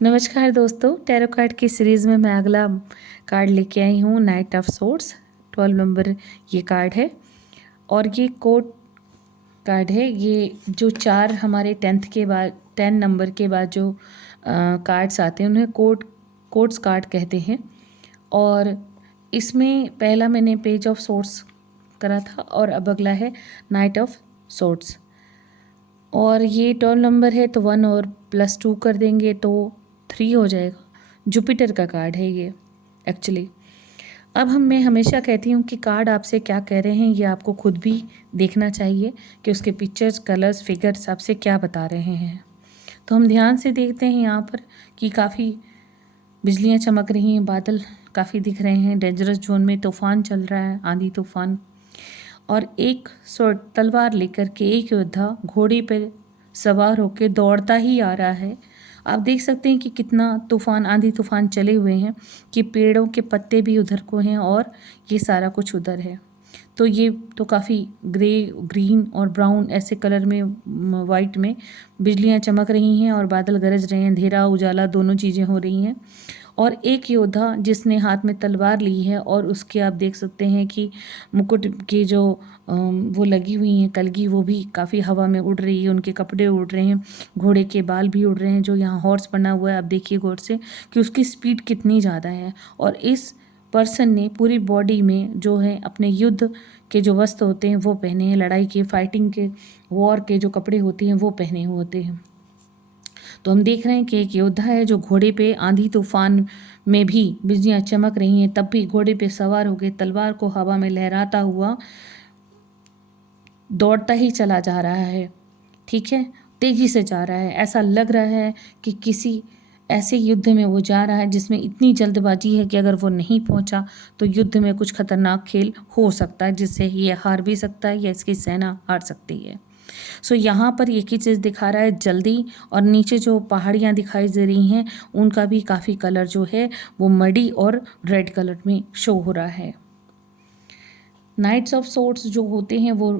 नमस्कार दोस्तों, tarot card की सीरीज़ में मैं अगला कार्ड लेके आई हूँ, नाइट ऑफ सोर्ड्स। 12 नंबर ये कार्ड है और ये कोड कार्ड है। ये जो चार हमारे 10th के बाद 10 नंबर के बाद जो कार्ड्स आते हैं उन्हें कोड्स कार्ड कहते हैं। और इसमें पहला मैंने पेज ऑफ सोर्ड्स करा था और अब अगला है नाइट ऑफ सोर्ड्स। और ये 12 नंबर है तो 1 और +2 कर देंगे तो 3 हो जाएगा। जुपिटर का कार्ड है ये एक्चुअली। अब मैं हमेशा कहती हूँ कि कार्ड आपसे क्या कह रहे हैं ये आपको खुद भी देखना चाहिए कि उसके पिक्चर्स, कलर्स, फिगर्स आपसे क्या बता रहे हैं। तो हम ध्यान से देखते हैं यहाँ पर कि काफ़ी बिजलियाँ चमक रही हैं, बादल काफ़ी दिख रहे हैं, डेंजरस जोन में तूफान चल रहा है, आंधी तूफान। और एक स्वord तलवार लेकर के एक योद्धा घोड़े पर सवार होकर दौड़ता ही आ रहा है। आप देख सकते हैं कि कितना तूफान, आंधी तूफान चले हुए हैं कि पेड़ों के पत्ते भी उधर को हैं और ये सारा कुछ उधर है। तो ये तो काफ़ी ग्रे, ग्रीन और ब्राउन ऐसे कलर में, वाइट में बिजलियाँ चमक रही हैं और बादल गरज रहे हैं, अंधेरा उजाला दोनों चीज़ें हो रही हैं। और एक योद्धा जिसने हाथ में तलवार ली है और उसके आप देख सकते हैं कि मुकुट की जो वो लगी हुई हैं कलगी, वो भी काफ़ी हवा में उड़ रही है, उनके कपड़े उड़ रहे हैं, घोड़े के बाल भी उड़ रहे हैं। जो यहाँ हॉर्स बना हुआ है आप देखिए गौर से कि उसकी स्पीड कितनी ज़्यादा है। और इस पर्सन ने पूरी बॉडी में जो है अपने युद्ध के जो वस्त्र होते हैं वो पहने हैं, लड़ाई के, फाइटिंग के, वॉर के जो कपड़े होते हैं वो पहने हुए होते हैं। तो हम देख रहे हैं कि एक योद्धा है जो घोड़े पे, आंधी तूफान में भी बिजलियाँ चमक रही हैं तब भी घोड़े पे सवार हो गए, तलवार को हवा में लहराता हुआ दौड़ता ही चला जा रहा है। ठीक है, तेजी से जा रहा है। ऐसा लग रहा है कि किसी ऐसे युद्ध में वो जा रहा है जिसमें इतनी जल्दबाजी है कि अगर वो नहीं पहुंचा तो युद्ध में कुछ खतरनाक खेल हो सकता है जिससे ये हार भी सकता है या इसकी सेना हार सकती है। सो यहाँ पर एक ही चीज़ दिखा रहा है, जल्दी। और नीचे जो पहाड़ियाँ दिखाई दे रही हैं उनका भी काफ़ी कलर जो है वो मडी और रेड कलर में शो हो रहा है। नाइट्स ऑफ सोर्ड्स जो होते हैं वो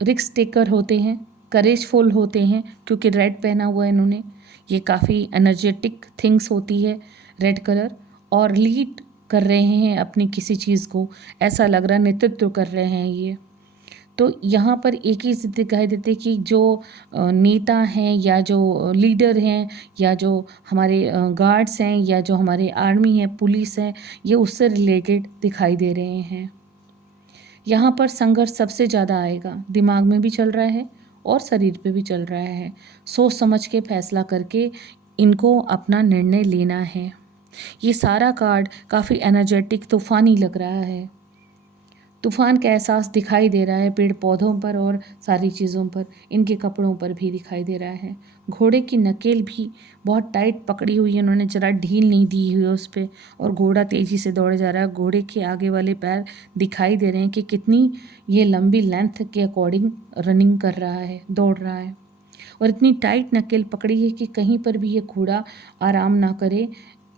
रिस्क टेकर होते हैं, करेजफुल होते हैं, क्योंकि रेड पहना हुआ है इन्होंने। ये काफ़ी एनर्जेटिक थिंग्स होती है रेड कलर, और लीड कर रहे हैं अपनी किसी चीज़ को, ऐसा लग रहा है नेतृत्व कर रहे हैं ये। तो यहाँ पर एक ही चीज़ दिखाई देती कि जो नेता हैं या जो लीडर हैं या जो हमारे गार्ड्स हैं या जो हमारे आर्मी है, पुलिस है, ये उससे रिलेटेड दिखाई दे रहे हैं। यहाँ पर संघर्ष सबसे ज़्यादा आएगा, दिमाग में भी चल रहा है और शरीर पे भी चल रहा है। सोच समझ के फैसला करके इनको अपना निर्णय लेना है। ये सारा कार्ड काफ़ी एनर्जेटिक, तूफानी लग रहा है। तूफान का एहसास दिखाई दे रहा है पेड़ पौधों पर और सारी चीज़ों पर, इनके कपड़ों पर भी दिखाई दे रहा है। घोड़े की नकेल भी बहुत टाइट पकड़ी हुई है, उन्होंने ज़रा ढील नहीं दी हुई है उस पर, और घोड़ा तेज़ी से दौड़ जा रहा है। घोड़े के आगे वाले पैर दिखाई दे रहे हैं कि कितनी ये लंबी लेंथ के अकॉर्डिंग रनिंग कर रहा है, दौड़ रहा है। और इतनी टाइट नकेल पकड़ी है कि कहीं पर भी ये घोड़ा आराम ना करे।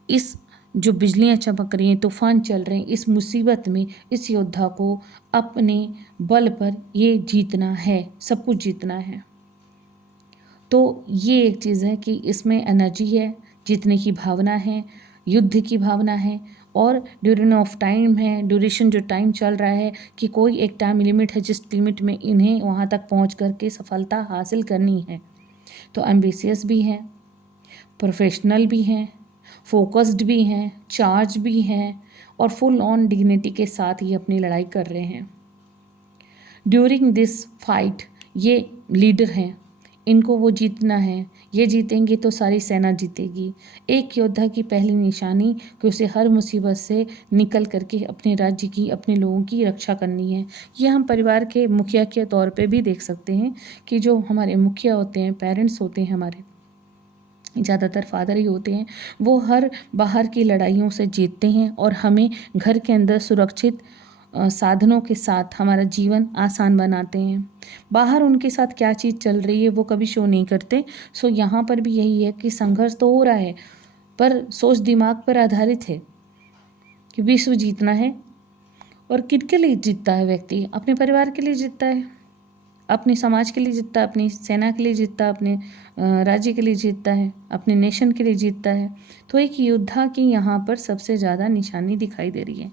इस जो बिजलियां चमक रही हैं, तूफान चल रहे हैं, इस मुसीबत में इस योद्धा को अपने बल पर ये जीतना है, सब कुछ जीतना है। तो ये एक चीज़ है कि इसमें एनर्जी है, जीतने की भावना है, युद्ध की भावना है, और ड्यूरेशन ऑफ टाइम है, ड्यूरेशन जो टाइम चल रहा है कि कोई एक टाइम लिमिट है जिस लिमिट में इन्हें वहाँ तक पहुँच करके सफलता हासिल करनी है। तो एम्बिशियस भी हैं, प्रोफेशनल भी हैं, फोकस्ड भी हैं, चार्ज भी हैं, और फुल ऑन डिग्निटी के साथ ये अपनी लड़ाई कर रहे हैं। ड्यूरिंग दिस फाइट ये लीडर हैं, इनको वो जीतना है, ये जीतेंगे तो सारी सेना जीतेगी। एक योद्धा की पहली निशानी कि उसे हर मुसीबत से निकल करके अपने राज्य की, अपने लोगों की रक्षा करनी है। ये हम परिवार के मुखिया के तौर पे भी देख सकते हैं कि जो हमारे मुखिया होते हैं, पेरेंट्स होते हैं हमारे, ज़्यादातर फादर ही होते हैं, वो हर बाहर की लड़ाइयों से जीतते हैं और हमें घर के अंदर सुरक्षित साधनों के साथ हमारा जीवन आसान बनाते हैं। बाहर उनके साथ क्या चीज़ चल रही है वो कभी शो नहीं करते। सो यहाँ पर भी यही है कि संघर्ष तो हो रहा है पर सोच दिमाग पर आधारित है कि विश्व जीतना है। और किन के लिए जीतता है व्यक्ति? अपने परिवार के लिए जीतता है। अपने समाज के लिए जीतता है, अपनी सेना के लिए जीतता है, अपने राज्य के लिए जीतता है, अपने नेशन के लिए जीतता है। तो एक योद्धा की यहाँ पर सबसे ज़्यादा निशानी दिखाई दे रही है।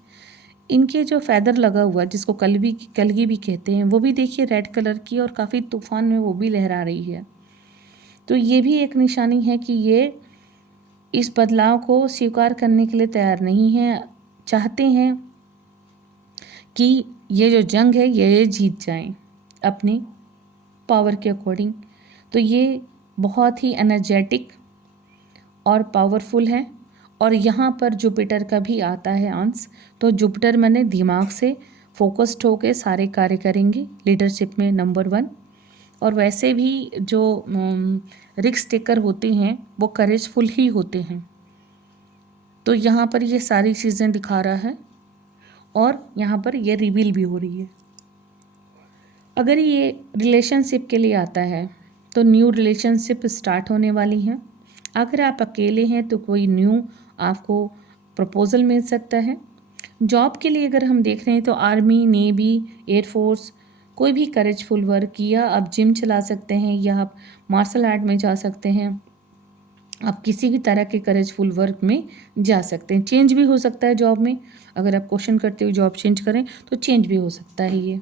इनके जो फैदर लगा हुआ, जिसको कलगी भी कहते हैं, वो भी देखिए रेड कलर की और काफ़ी तूफान में वो भी लहरा रही है। तो ये भी एक निशानी है कि ये इस बदलाव को स्वीकार करने के लिए तैयार नहीं है, चाहते हैं कि ये जो जंग है ये जीत जाएं अपनी पावर के अकॉर्डिंग। तो ये बहुत ही एनर्जेटिक और पावरफुल है। और यहाँ पर जुपिटर का भी आता है अंश। तो जुपिटर मैंने दिमाग से फोकस्ड होकर सारे कार्य करेंगे, लीडरशिप में नंबर 1। और वैसे भी जो रिस्क टेकर होते हैं वो करेजफुल ही होते हैं। तो यहाँ पर ये सारी चीज़ें दिखा रहा है और यहाँ पर ये रिवील भी हो रही है। अगर ये रिलेशनशिप के लिए आता है तो न्यू रिलेशनशिप स्टार्ट होने वाली हैं। अगर आप अकेले हैं तो कोई न्यू आपको प्रपोजल मिल सकता है। जॉब के लिए अगर हम देख रहे हैं तो आर्मी, नेवी, एयरफोर्स, कोई भी करेजफुल वर्क, या आप जिम चला सकते हैं, या आप मार्शल आर्ट में जा सकते हैं, आप किसी भी तरह के करेजफुल वर्क में जा सकते हैं। चेंज भी हो सकता है जॉब में, अगर आप क्वेश्चन करते हो जॉब चेंज करें तो चेंज भी हो सकता है ये।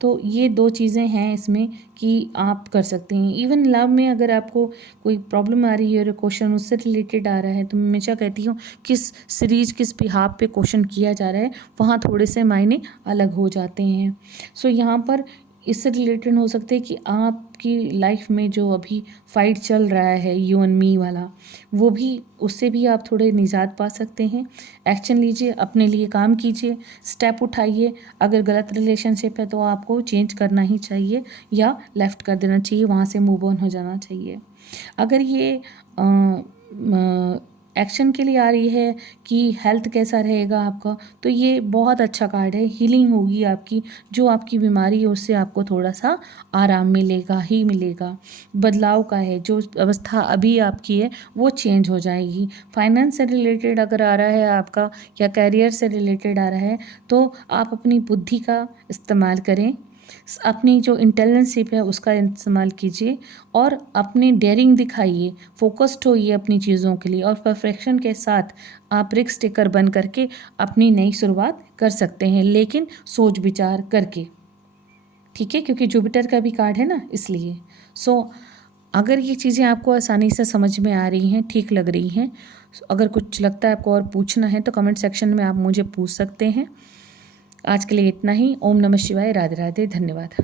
तो ये 2 चीज़ें हैं इसमें कि आप कर सकते हैं। इवन लव में अगर आपको कोई प्रॉब्लम आ रही है और क्वेश्चन उससे रिलेटेड आ रहा है तो मैं हमेशा कहती हूँ किस सीरीज़ किस बिहाफ पे क्वेश्चन किया जा रहा है, वहाँ थोड़े से मायने अलग हो जाते हैं। सो यहाँ पर इससे रिलेटेड हो सकते हैं कि आपकी लाइफ में जो अभी फाइट चल रहा है यू एंड मी वाला, वो भी, उससे भी आप थोड़े निजात पा सकते हैं। एक्शन लीजिए, अपने लिए काम कीजिए, स्टेप उठाइए। अगर गलत रिलेशनशिप है तो आपको चेंज करना ही चाहिए या लेफ़्ट कर देना चाहिए, वहाँ से मूव ऑन हो जाना चाहिए। अगर ये एक्शन के लिए आ रही है कि हेल्थ कैसा रहेगा आपका, तो ये बहुत अच्छा कार्ड है। हीलिंग होगी आपकी, जो आपकी बीमारी है उससे आपको थोड़ा सा आराम मिलेगा ही मिलेगा। बदलाव का है, जो अवस्था अभी आपकी है वो चेंज हो जाएगी। फाइनेंस से रिलेटेड अगर आ रहा है आपका, या कैरियर से रिलेटेड आ रहा है, तो आप अपनी बुद्धि का इस्तेमाल करें, अपनी जो इंटेलिजेंस है उसका इस्तेमाल कीजिए और अपनी डेयरिंग दिखाइए, फोकस्ड होइए अपनी चीज़ों के लिए, और परफेक्शन के साथ आप रिस्क टेकर बन करके अपनी नई शुरुआत कर सकते हैं, लेकिन सोच विचार करके, ठीक है, क्योंकि जुपिटर का भी कार्ड है ना, इसलिए। अगर ये चीज़ें आपको आसानी से समझ में आ रही हैं, ठीक लग रही हैं, अगर कुछ लगता है आपको और पूछना है तो कमेंट सेक्शन में आप मुझे पूछ सकते हैं। आज के लिए इतना ही। ओम नमः शिवाय, राधे राधे, धन्यवाद।